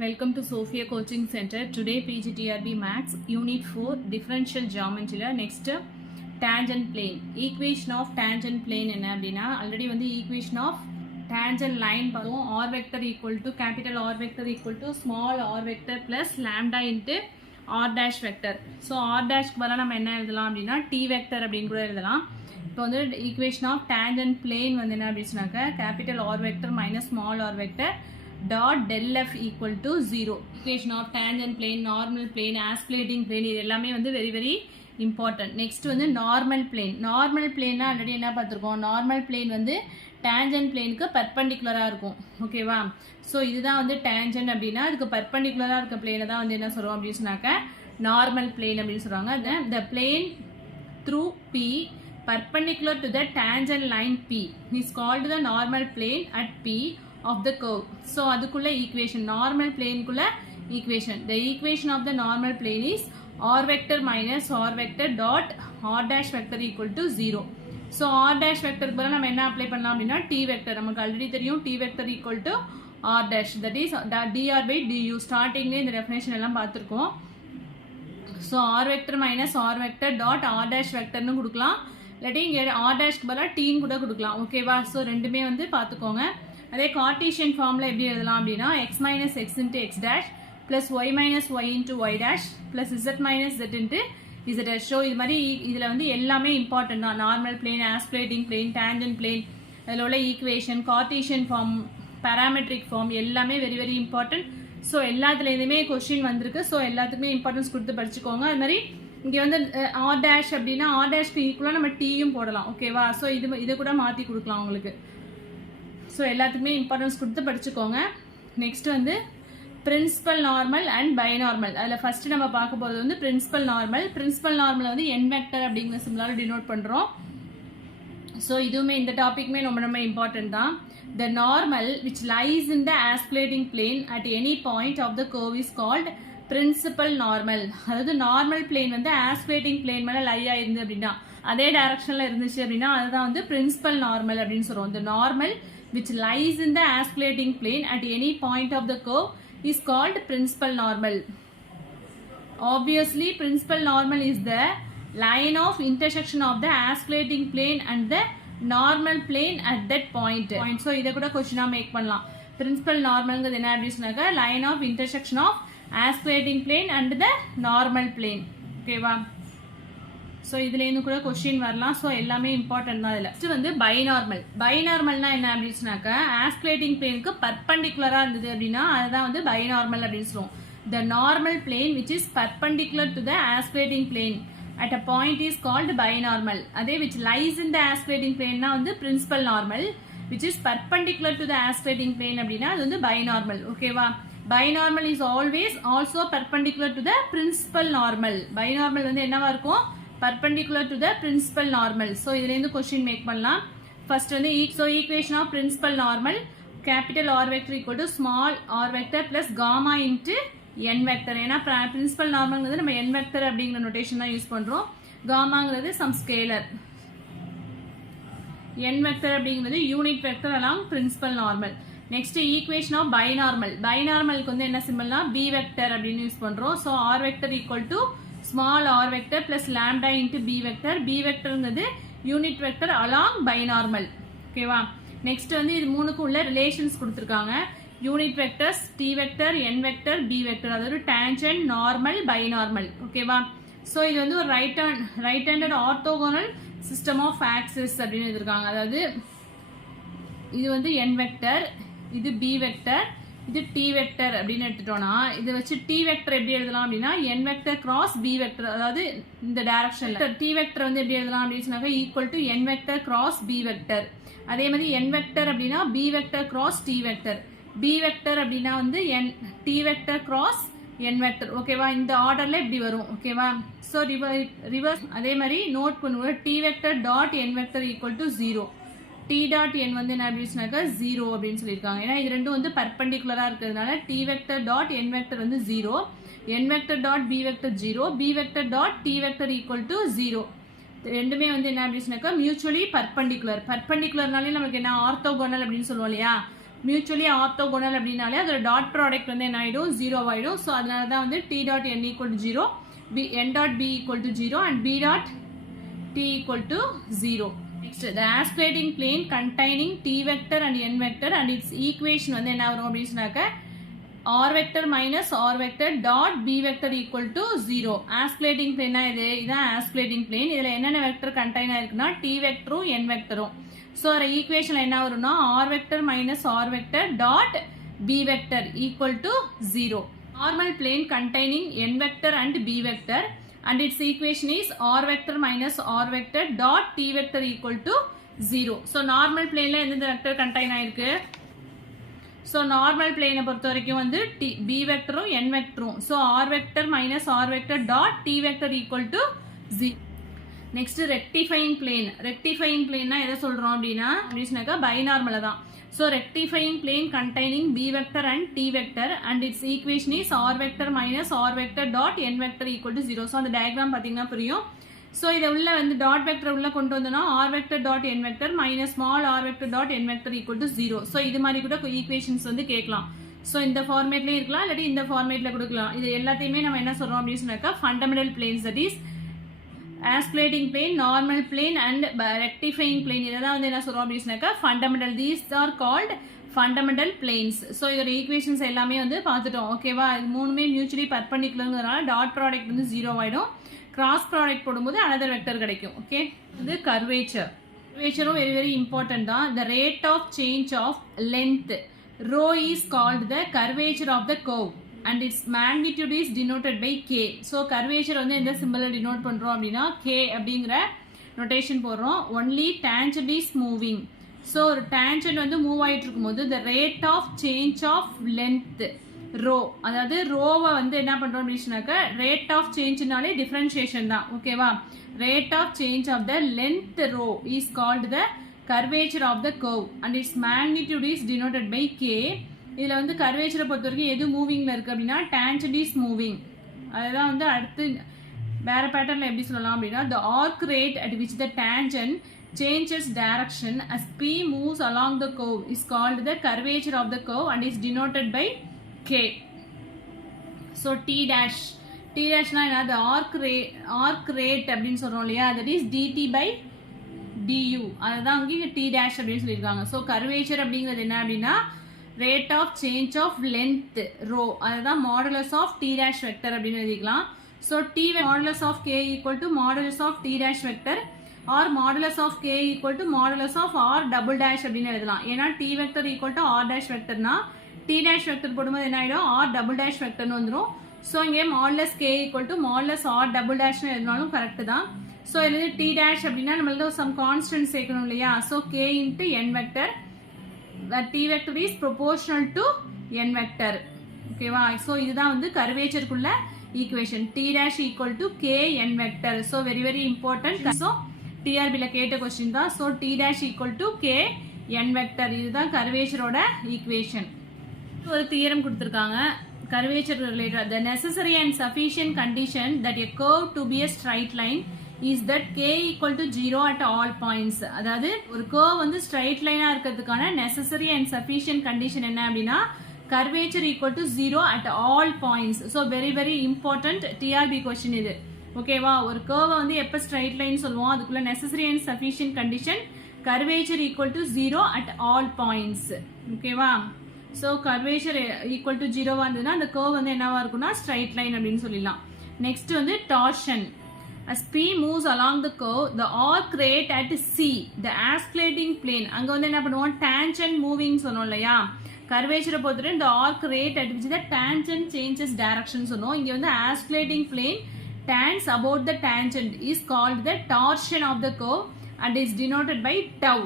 Welcome to Sophia Coaching Center. Today PGTRB Maths Unit 4 Differential Geometry. Next tangent plane. Equation of tangent plane என்ன அப்படினா already வந்து equation of tangent line பார்த்தோம். R vector equal to capital R vector equal to small r vector plus lambda into r dash vector. So r dash க்கு பதிலா நம்ம என்ன எழுதலாம் அப்படினா t vector அப்படினு கூட எழுதலாம். இப்போ வந்து equation of tangent plane வந்து என்ன அப்படி சொன்னாக்க capital R vector minus small r vector dot del f equal to 0. Equation of tangent plane, normal plane, aspirating plane இது எல்லாமே வந்து very important. Next வந்து normal plane. Normal plane already என்ன பார்த்திருக்கோம்? Normal plane வந்து tangent planeக்கு perpendicular இருக்கும். ஓகேவா? So இதுதான் வந்து tangent அப்படின்னா அதுக்கு perpendicular இருக்க plane தான் வந்து என்ன சொல்லுவோம் அப்படின்னு சொன்னாக்க normal plane அப்படின்னு சொல்லுவாங்க. The plane through P perpendicular to the tangent line P is called the normal plane at P of the curve. So அதுக்குள்ள equation normal plane குள்ள equation. The equation of the normal plane is r vector minus r vector dot r dash vector equal to 0. So r dash vector க்கு பதிலா நம்ம என்ன apply பண்ணலாம் அப்படினா t vector நமக்கு already தெரியும் t vector equal to r dash, that is dr by du. ஸ்டார்டிங்ல இந்த டெஃபினேஷன் எல்லாம் பார்த்திருக்கோம். So r vector minus r vector dot r dash vector னு கொடுக்கலாம். இல்லாட்டி இங்க r dash க்கு பதிலா t ன்னு கூட கொடுக்கலாம். ஓகேவா? சோ ரெண்டுமே வந்து பாத்துக்கோங்க. அதே கார்ட்டீசியன் ஃபார்ம்ல எப்படி எழுதலாம் அப்படினா x minus x into x dash plus y minus y into y dash plus z minus z into z dash. So இது மாதிரி இதுல வந்து எல்லாமே இம்பார்ட்டன்ட் தான். Normal plane, aspirating plane, tangent plane, அதில் உள்ள equation, Cartesian form, parametric form எல்லாமே very important. So எல்லாத்துலேருந்துமே கொஸ்டின் வந்திருக்கு. ஸோ எல்லாத்துக்குமே இம்பார்ட்டன்ஸ் கொடுத்து படிச்சுக்கோங்க. அது மாதிரி இங்கே வந்து ஆர் டேஷ் அப்படின்னா ஆர் டேஷ்க்கு ஈக்குவலாக நம்ம டீயும் போடலாம். ஓகேவா? ஸோ இதை கூட மாற்றி கொடுக்கலாம் உங்களுக்கு. ஸோ எல்லாத்துக்குமே இம்பார்ட்டன்ஸ் கொடுத்து படிச்சுக்கோங்க. நெக்ஸ்ட் வந்து பிரின்சிபல் நார்மல் அண்ட் பைநார்மல். அதில் ஃபர்ஸ்ட் நம்ம பார்க்க போகிறது வந்து பிரின்சிபல் நார்மல். பிரின்சிபல் நார்மல் வந்து என் வெக்டர் அப்படிங்கிற சிம்பிளால டினோட் பண்ணுறோம். ஸோ இதுவுமே இந்த டாபிக்மே ரொம்ப இம்பார்ட்டன்ட் தான். The normal which lies in the asculating plane at any point of the curve is called principal normal. அதாவது நார்மல் பிளேன் வந்து ஆஸ்பிரேட்டிங் பிளேன் மேல லை ஆயிருந்து அப்படின்னா அதே டைரக்ஷன்ல இருந்துச்சு அப்படின்னா அதுதான் வந்து பிரின்சிபல் நார்மல் அப்படின்னு சொல்றோம். The normal which lies in the asculating plane at any point of the curve is called principal normal. Obviously principal normal is the line of intersection of the asculating plane and the normal plane at that point. So இத கூட question make பண்ணலாம். principal normalங்கிறது என்ன அப்படி சொன்னாக்க line of intersection of asculating plane and the normal plane. ஓகேவா? So இதுலேருந்து கூட question வரலாம். ஸோ எல்லாமே இம்பார்ட்டன்ட் தான். இதில் ஃபஸ்ட்டு வந்து பைநார்மல். பைநார்மல்னா என்ன அப்படின்னு சொன்னாக்க ஆஸ்குலேட்டிங் பிளேனுக்கு பர்பண்டிகுலராக இருந்தது அப்படின்னா அதுதான் வந்து பைநார்மல் அப்படின்னு சொல்லுவோம். The normal plane which is perpendicular to the osculating plane at a point is called binormal. அதே which lies in the asculating plane னா வந்து principal normal, which is perpendicular to the asculating plane அப்படின்னா அது வந்து binormal. ஓகேவா? Binormal is always also perpendicular to the principal normal. Binormal வந்து என்னவா இருக்கும்? Perpendicular to the principal normal. So இதுல இருந்து question make பண்ணலாம். First வந்து equation of principal normal capital R vector equal to small r vector plus gamma into n vector. ஏன்னா principal normalங்கிறது நம்ம n vector அப்படிங்கிற notation தான் யூஸ் பண்றோம். gammaங்கிறது some scalar. n vector அப்படிங்கிறது unit vector along principal normal. Next equation of binormal. Binormalக்கு வந்து என்ன சிம்பிள்னா b vector அப்படின்னு use பண்றோம். So r vector equal to small r vector plus lambda into b vector. b vectorங்கிறது unit vector along binormal. ஓகேவா? Next வந்து இது மூணுக்கும் உள்ள relations கொடுத்துருக்காங்க. Unit vectors t vector, n vector, b vector. அதாவது tangent, normal, binormal. ஓகேவா? So இது வந்து ஒரு right handed orthogonal system of axis அப்படின்னு எழுதிருக்காங்க. அதாவது இது வந்து n vector, இது b vector, இது t vector அப்படின்னு எடுத்துட்டோம்னா இதை வச்சு t vector எப்படி எழுதலாம் அப்படின்னா n vector cross b vector. அதாவது இந்த டைரக்ஷன்ல t vector வந்து எப்படி எழுதலாம் அப்படின்னு சொன்னாக்க equal to n vector cross b vector. அதே மாதிரி n vector அப்படின்னா b vector cross t vector. b vector அப்படின்னா வந்து t vector cross n vector. ஓகேவா? இந்த ஆர்டர்ல இப்படி வரும். ஓகேவா? ஸோ ரிவர்ஸ் அதே மாதிரி நோட் பண்ணுவோம். t vector dot n vector equal to 0. t dot n வந்து என்ன அப்படின்னு சொன்னாக்க 0 அப்படின்னு சொல்லியிருக்காங்க. ஏன்னா இது ரெண்டும் வந்து பர்பண்டிகுலரா இருக்கிறதுனால t vector dot n vector வந்து 0, n vector dot b vector 0, b vector dot t vector equal to 0. ரெண்டுமே வந்து என்ன அப்படின்னு சொன்னாக்க மியூச்சுவலி பர்பண்டிகுலர். பர்பண்டிகுலர்னாலே நமக்கு என்ன ஆர்த்தோகோனல் அப்படின்னு சொல்லுவோம் இல்லையா? மியூச்சுவலி ஆர்த்தோகோனல் அப்படின்னாலே அதோட டாட் ப்ராடக்ட் வந்து என்ன ஆகிடும் 0 ஆகிடும். ஸோ அதனால தான் வந்து t dot n equal to 0, n dot b equal to 0 and b dot t equal to 0. Next the osculating plane containing t vector and n vector and its equation வந்து என்ன வரும் அப்படின்னு சொன்னாக்க r vector minus r vector dot b vector equal to 0. Osculating பிளேனா இதுதான் osculating plane. இதில் என்னென்ன vector contain ஆயிருக்குன்னா t வெக்டரும் n வெக்டரும். ஸோ ஒரு ஈக்குவேஷன் என்ன வரும்னா r vector minus r vector dot b vector equal to 0. Normal plane containing n vector and b vector and its equation is r vector minus r vector dot t vector equal to 0. So normal plane la எந்த vector contain ஆயிருக்கு? So normal plane பொறுத்த வரைக்கும் வந்து b vectorம் n vectorம். So r vector minus r vector dot t vector equal to 0. Next rectifying plane. Rectifying plane na எதை சொல்றோம் அப்படின்னா binormal தான். So rectifying plane containing b vector and t vector and its equation is r vector minus r vector dot n vector equal to 0. So அந்த diagram பார்த்தீங்கன்னா புரியும். So இதை உள்ள வந்து dot vector உள்ள கொண்டு வந்தோம்னா r vector dot n vector minus small r vector dot n vector equal to 0. So இது மாதிரி கூட equations வந்து கேட்கலாம். So இந்த ஃபார்மேட்லயே இருக்கலாம் இல்லாட்டி இந்த ஃபார்மேட்ல கொடுக்கலாம். இது எல்லாத்தையுமே நம்ம என்ன சொல்றோம் அப்படின்னு சொன்னாக்கா fundamental planes, that is aspirating plane, normal plane and rectifying plane. இதெல்லாம் வந்து என்ன சொல்றோம் அப்படின்னு சொன்னாக்கா fundamental. These are called fundamental planes. So இதோட ஈக்குவேஷன்ஸ் எல்லாமே வந்து பார்த்துட்டோம். ஓகேவா? இது மூணுமே மியூச்சுவலி பர்பெண்டிகுலர்ங்கிறதுனால டாட் ப்ராடக்ட் வந்து 0 ஆயிடும். கிராஸ் ப்ராடக்ட் போடும்போது another வெக்டர் கிடைக்கும். ஓகே, இது கர்வேச்சர். கர்வேச்சரும் வெரி வெரி இம்பார்ட்டன்ட் தான். the rate of change of length rho is called the curvature of the curve and its magnitude is denoted by k. So curvature வந்து எந்த சிம்பலை denote பண்றோம் அப்படின்னா k அப்படிங்கிற notation போடுறோம். only tangent is moving. So ஒரு tangent வந்து move ஆயிட்டு இருக்கும்போது the rate of change of length rho, அதாவது ரோவை வந்து என்ன பண்றோம் அப்படின்னாக்க rate of changeனாலே டிஃபரன்ஷியேஷன் தான். ஓகேவா? rate of change of the length rho is called the curvature of the curve and its magnitude is denoted by k. இதில் வந்து கர்வேச்சரை பொறுத்த வரைக்கும் எது மூவிங்கில் இருக்குது அப்படின்னா டேஞ்சன்ட் இஸ் மூவிங். அதுதான் வந்து அடுத்து வேறு பேட்டர்னில் எப்படி சொல்லலாம் அப்படின்னா the arc rate at which the tangent changes direction as p moves along the curve is called the curvature of the curve and is denoted by k. So t dash na என்ன? the arc rate அப்படின்னு சொல்கிறோம் இல்லையா, that is dt by du. அதுதான் இங்கே t dash அப்படின்னு சொல்லியிருக்காங்க. So curvature அப்படிங்கிறது என்ன அப்படின்னா rate of change of length rho, அதுதான் modulus of t dash vector அப்படின்னு எழுதிக்கலாம். So t modulus of k equal to modulus of t dash vector or modulus of k equal to modulus of r double dash அப்படின்னு எழுதலாம். ஏன்னா t vector equal to r dash vectorனா t dash vector போடும்போது என்ன ஆயிடும்? r double dash vectorனு வந்துடும். So இங்கே modulus k equal to modulus r double dashனு எழுதினாலும் correct தான். ஸோ இது t dash அப்படின்னா நம்மளுக்கு some constant சேர்க்கணும் இல்லையா? So k into n vector, that t vector is proportional to n vector. ஓகேவா? ஸோ இதுதான் வந்து கர்வேச்சருக்குள்ள equation. t dash equal to k n vector. So very very important. So டிஆர்பியில் கேட்ட கொஸ்டின் தான். So t dash equal to k n vector. இதுதான் கர்வேச்சரோட equation. ஒரு தியரம் கொடுத்துருக்காங்க curvature related. the necessary and sufficient condition that a curve to be a straight line is that k equal to 0 at all points. அதாவது ஒரு curve வந்து straight line-ஆ இருக்கிறதுக்கான necessary and sufficient condition என்ன அப்படின்னா curvature equal to 0 at all points. So very very important TRB question இது. ஓகேவா? ஒரு curve வந்து எப்போ straight line சொல்லுவோம், அதுக்குள்ள necessary and sufficient condition curvature equal to 0 at all points. ஓகேவா? ஸோ curvature equal to 0 வந்ததுன்னா அந்த curve வந்து என்னவா இருக்கும்னா straight line அப்படின்னு சொல்லிடலாம். நெக்ஸ்ட் வந்து torsion. As p moves along the curve, the arc rate at c, the oscillating plane, அங்க வந்து என்ன பண்ணுவோம்? tangent moving சொன்னோம் இல்லையா? கர்வேச்சரை பொறுத்தவரை the arc rate at which the tangent changes direction சொன்னோம். இங்க வந்து oscillating plane turns about the tangent is called the torsion of the curve and is denoted by tau.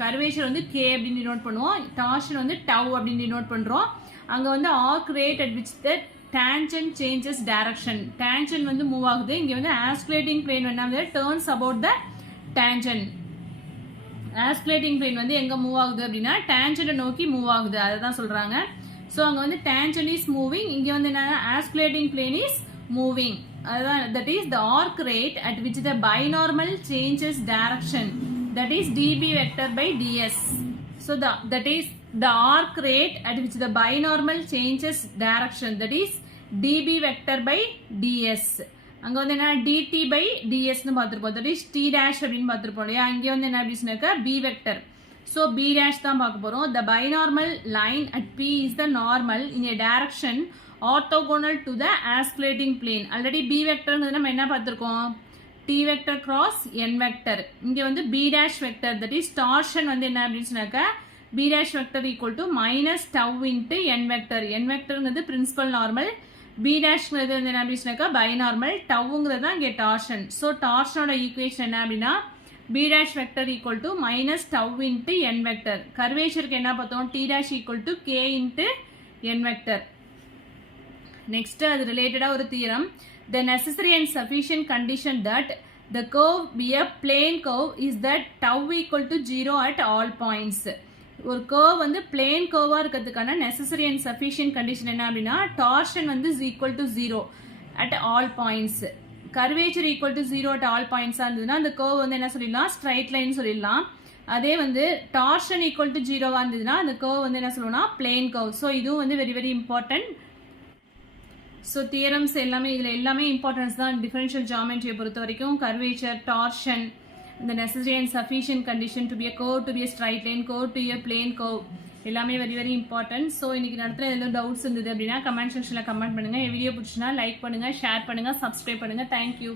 Curvature வந்து k அப்படின்னு denote பண்ணுவோம், torsion வந்து tau அப்படின்னு denote பண்றோம். அங்க வந்து arc rate at which the tangent changes direction, tangent வந்து move ஆகுது. இங்க வந்து oscillating plane வந்து turns about the tangent. oscillating plane வந்து எங்க மூவ் ஆகுது அப்படின்னா tangent நோக்கி மூவ் ஆகுது, அதுதான் சொல்றாங்க. ஸோ அங்க வந்து tangent is moving, இங்க வந்து என்ன? oscillating plane is moving. அதுதான் that is the arc rate at which the binormal changes direction, that is dB vector by ds. So that is the arc rate at which the binormal changes direction, that is dB vector by ds. அங்க வந்து என்ன dt by ds னு பார்த்திருப்போம், that is t dash அப்படினு பார்த்திருப்போம் இல்லையா. இங்க வந்து என்ன அப்படி சொன்னாக்க b vector, so b dash தான் பார்க்க போறோம். The binormal line at p is the normal in a direction orthogonal to the osculating plane. Already b vector நம்ம என்ன பார்த்திருக்கோம், t vector cross n vector. இங்க வந்து b dash vector, that is torsion வந்து என்ன அப்படி சொன்னாக்க b dash vector equal to minus tau into n vector. n vector ங்கிறது principal normal, b dash ங்கிறது வந்து என்ன அப்படி சொன்னாக்க binormal, tau ங்கிறது தான் இங்க torsion. so torsion ஓட ஈக்குவேஷன் என்ன அப்படினா b dash vector equal to minus tau into n vector. curvature என்ன பார்த்தோம், t dash equal to k into n vector. next அது related ஒரு theorem, the necessary and sufficient condition that the curve be a plane curve is that tau equal to 0 at all points. ஒரு curve வந்து plane curve இருக்கிறதுக்கான necessary and sufficient condition என்ன அப்படினா torsion வந்து is equal to 0 at all points, curvature equal to 0 at all points இருந்ததுன்னா அந்த curve வந்து என்ன சொல்லிடலாம், straight line சொல்லிடலாம். அதே வந்து torsion equal to 0 இருந்ததுன்னா அந்த curve வந்து என்ன சொல்லுவோம்னா plane curve. so இதுவும் வந்து very very important. so theorems எல்லாமே இதுல எல்லாமே இம்பார்ட்டன்ஸ் தான் differential geometry பொறுத்த வரைக்கும். curvature, torsion, the necessary and sufficient condition to be a curve, to be a straight line, curve to a plane curve, எல்லாமே very very important. so இன்னைக்கு நடத்துல எல்லாம் doubts இருந்தது அப்படின்னா கமெண்ட் செக்ஷன்ல கமெண்ட் பண்ணுங்க. வீடியோ பிடிச்சினா லைக் பண்ணுங்க, ஷேர் பண்ணுங்க, subscribe பண்ணுங்க. தேங்க்யூ.